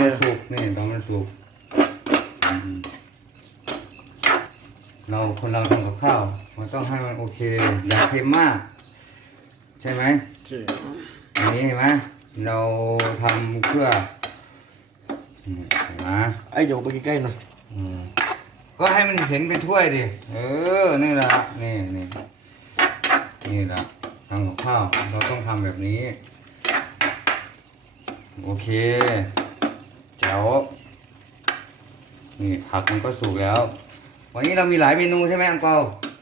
มันสุกนี่ตอนมันสุกอืมเราคนเราทำกับข้าวมันต้องให้มันโอเค อย่าเค็มมาก ใช่ไหมใช่อันนี้เห็นไหมเราทำเพื่ออืมเห็นไหมไอ้เดี๋ยวไปใกล้ๆหน่อยอืมก็ให้มันเห็นเป็นถ้วยดิ เออ นี่แหละนี่นี่นี่แหละทำกับข้าว เราต้องทำแบบนี้ โอเค แจ๋วนี่ผักมันก็สุกแล้ว วันนี้เรามีหลายเมนูใช่ไหมอังเปา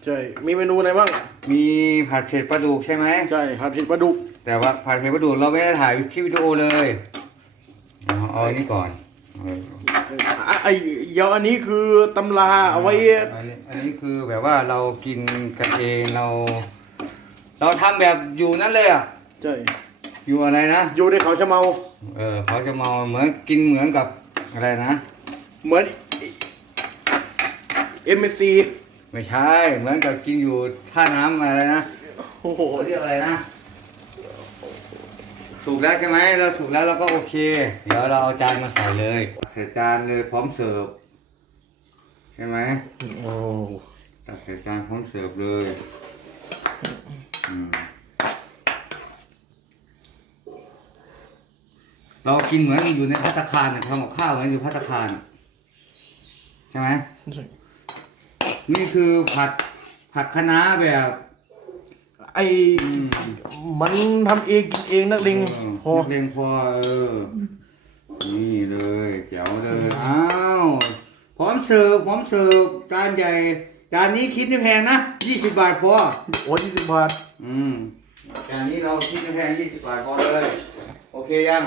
ใช่ มีเมนูอะไรบ้าง มีผัดเผ็ดปลาดุกใช่ไหมใช่ผัดเผ็ดปลาดุก แต่ว่าผัดเผ็ดปลาดุกเราไม่ได้ถ่ายคลิปวิดีโอเลยเอาเอาอันนี้ก่อนเอออะไอ้เดี๋ยวอันนี้คือตำราเอาไว้ อันนี้อันนี้คือแบบว่าเรากินกันเองเรา เราทำแบบอยู่นั่นเลยอะ ใช่ อยู่อะไรนะ อยู่ในเขาชะเมา เออเขาจะเมาเหมือนกินเหมือนกับอะไรนะ เหมือนเอ็มซีไม่ใช่ เหมือนกับกินอยู่ท่าน้ำอะไรนะโอ้โหเขาเรียกอะไรนะสุกแล้วใช่ไหมเราสุกแล้วเราก็โอเค เดี๋ยวเราเอาจานมาใส่เลยใส่จานเลยพร้อมเสิร์ฟใช่ไหมโอ้ตักใส่จานพร้อมเสิร์ฟเลยอืม เรากินเหมือนอยู่ในพัตตาคารน่ะทำกับข้าวเหมือนอยู่พัตตาคารน่ะใช่ไหมใช่นี่คือผัดผัดคะน้าแบบไอ้มันทำเองกินเองนักเลงพอนักเลงพอเออนี่เลยแจ๋วเลยอ้าวพร้อมเสิร์ฟพร้อมเสิร์ฟจานใหญ่จานนี้คิดไม่แพงนะยี่สิบบาทพอโอ้ยี่สิบบาท อืม จานนี้เราคิดไม่แพงยี่สิบบาทพอเลย โอเคยัง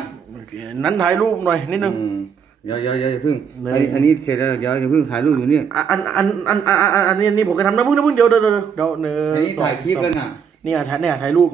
นั้นถ่ายรูปหน่อยนิดนึง อืมเดี๋ยวเดี๋ยวเดี๋ยวอย่าเพึ่งหนึ่อันงนี้อันนี้เสร็จแล้วเดี๋ยวอย่าเพึ่งถ่ายรูปอยู่นี่อะอันอันอันอันอันอันอันนี้อันนี้ผมก็ทำนะพึ่งนะพึ่งเดี๋ยวเดี๋ยวเดี๋ยวเดี๋ยวเนื้อันนี้ถ่ายคลิปแล้วน่ะ เนี่ยถ่ายเนี่ยถ่ายรูป